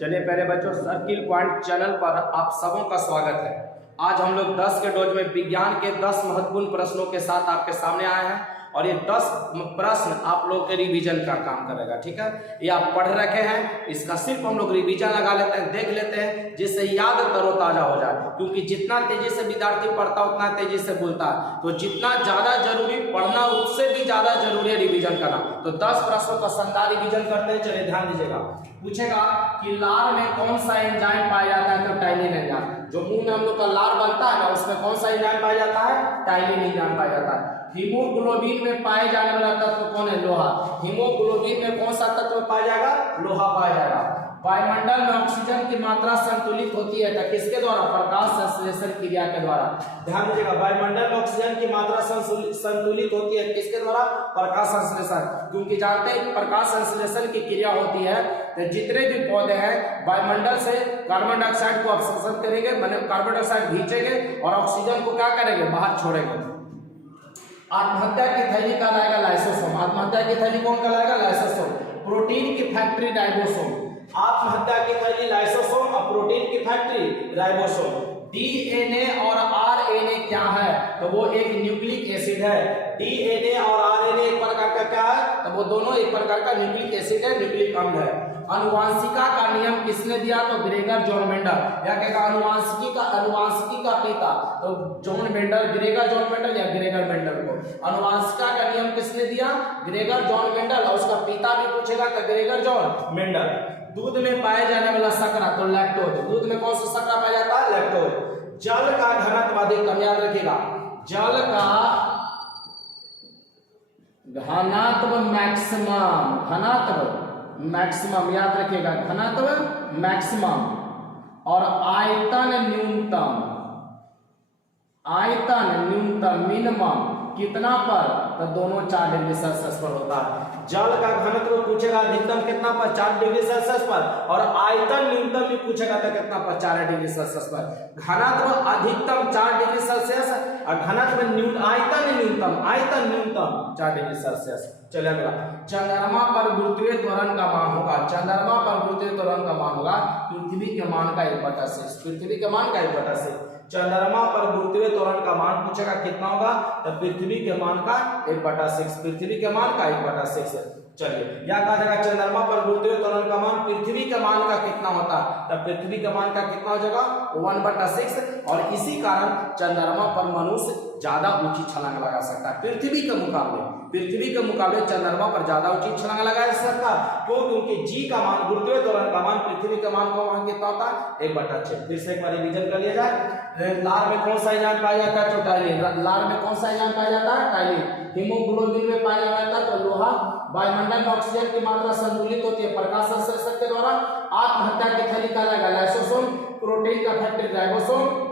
चलिए पहले बच्चों, सर्किल पॉइंट चैनल पर आप सबों का स्वागत है। आज हम लोग 10 के डोज में विज्ञान के 10 महत्वपूर्ण प्रश्नों के साथ आपके सामने आए हैं और ये 10 प्रश्न आप लोग के रिवीजन का काम करेगा। ठीक है, ये आप पढ़ रखे हैं, इसका सिर्फ हम लोग रिवीजन लगा लेते हैं, देख लेते हैं, जिससे याद तरोताजा हो जाए। क्योंकि जितना तेजी से विद्यार्थी पढ़ता उतना तेजी से बोलता है, तो जितना ज्यादा जरूरी पढ़ना उससे भी ज्यादा जरूरी है रिवीजन करना। तो 10 प्रश्नों का शानदार रिवीजन करते हैं। चलिए ध्यान दीजिएगा। पूछेगा कि लार में कौन सा एंजाइम पाया जाता है, तो टाइलिन एंजाइम। जो मुंह में हम लोग का लार बनता है ना, उसमें कौन सा एंजाइम पाया जाता है, टाइलिन एंजाइम पाया जाता है। हीमोग्लोबिन में पाए जाने वाला तत्व कौन है, लोहा। हीमोग्लोबिन में कौन सा तत्व पाया जाएगा, लोहा पाया जाएगा। वायुमंडल में ऑक्सीजन की मात्रा संतुलित होती है तो किसके द्वारा, प्रकाश संश्लेषण क्रिया के द्वारा। ध्यान दीजिएगा, वायुमंडल में ऑक्सीजन की मात्रा संतुलित होती है किसके द्वारा, प्रकाश संश्लेषण। क्योंकि जानते हैं प्रकाश संश्लेषण की क्रिया होती है तो जितने भी पौधे हैं वायुमंडल से कार्बन डाइऑक्साइड को अवशोषण करेंगे, मतलब कार्बन डाइऑक्साइड खींचेंगे और ऑक्सीजन को क्या करेंगे, बाहर छोड़ेंगे। आत्महत्या की थैली कहलाएगा लाइसोसोम। आत्महत्या की थैली कौन कहलाएगा, लाइसोसोम। प्रोटीन की फैक्ट्री राइबोसोम। आत्महत्या की थैली लाइसोसोम और प्रोटीन की फैक्ट्री राइबोसोम। डीएनए और आरएनए क्या है, तो वो एक न्यूक्लिक एसिड है। डीएनए और आरएनए एक प्रकार का क्या है, तो वो दोनों एक प्रकार का न्यूक्लिक एसिड है, न्यूक्लिक अम्ल है। अनुवांशिका का नियम किसने दिया, तो ग्रेगर जॉन मेंडल। या कहेगा अनुवांशिकी का पिता, तो John Mendel, Gregor John Mendel या ग्रेगर मेंडल को। अनुवांशिका का नियम किसने दिया, ग्रेगर जॉन मेंडल, और उसका पिता भी पूछेगा तो ग्रेगर जॉन मेंडल। दूध में पाए जाने वाला शर्करा, तो लैक्टोज। दूध में कौन सा शर्करा पाया जाता है, लैक्टोज। जल का घनत्व अधिकतम, याद रखिएगा, जल का घनत्व मैक्सिमम, घनत्व मैक्सिमम, याद रखिएगा, घनत्व मैक्सिमम और आयतन न्यूनतम, आयतन न्यूनतम मिनिमम कितना पर, तो दोनों 4 डिग्री सेल्सियस पर होता है। जल का घनत्व पूछेगा अधिकतम कितना पर, 4 डिग्री सेल्सियस पर, और आयतन न्यूनतम भी पूछेगा तो कितना पर, 4 डिग्री सेल्सियस पर। घनत्व अधिकतम 4 डिग्री सेल्सियस और घनत्व आयतन न्यूनतम 4 डिग्री सेल्सियस। चलिए अगला, चंद्रमा पर गुरुत्वीय त्वरण का मान होगा। चंद्रमा पर गुरुत्वीय त्वरण का मान होगा पृथ्वी के मान का 1/6। पृथ्वी के मान का 1/6। चंद्रमा पर गुरुत्वीय त्वरण का मान पूछेगा कितना होगा, तो पृथ्वी के मान का 1/6। पृथ्वी के मान का 1/6। चलिए या कहा जाएगा चंद्रमा पर गुरुत्वीय त्वरण का मान पृथ्वी के मान का कितना होता है, तो पृथ्वी के मान का कितना हो जाएगा, 1/6। और इसी कारण चंद्रमा पर मनुष्य ज्यादा ऊंची छलांग लगा सकता है पृथ्वी के मुकाबले। पृथ्वी के मुकाबले चंद्रमा पर ज्यादा ऊंची छलांग लगा सकता है। क्यों, क्योंकि जी का मान, गुरुत्वीय त्वरण का मान पृथ्वी के मान का मान कितना होता है, 1/6। फिर से एक बार रिवीजन कर लिया जाए। लार में कौन सा एंजाइम पाया जाता है, तो टाइलिन। लार में कौन सा एंजाइम पाया जाता है, टाइलिन। हीमोग्लोबिन में पाया जाता है तो लोहा। वायुमंडल में ऑक्सीजन की मात्रा संतुलित होती है प्रकाश संश्लेषण के द्वारा। आत्महत्या की थैली कहलाएगा लाइसोसोम। प्रोटीन का फैक्ट्री राइबोसोम।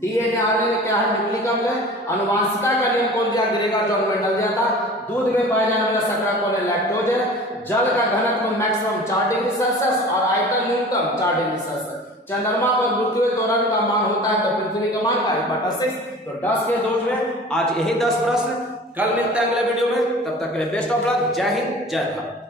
डीएनए आरएनए क्या है, न्यूक्लिक अम्ल है। अनुवांशिका का नियम कौन दिया, ग्रेगर जॉन मेंडल दिया था। दूध में पाए जाने वाला शर्करा कौन है, लैक्टोज है। जल का घनत्व मैक्सिमम 4 डिग्री सेल्सियस और आयतन न्यूनतम 4 डिग्री सेल्सियस। चंद्रमा पर गुरुत्वीय त्वरण का मान होता है तो पृथ्वी का मान का 1/6। तो 10 के डोज में आज यही 10 प्रश्न। कल मिलते हैं अगले वीडियो में, तब तक के लिए बेस्ट ऑफ लक। जय हिंद, जय भारत।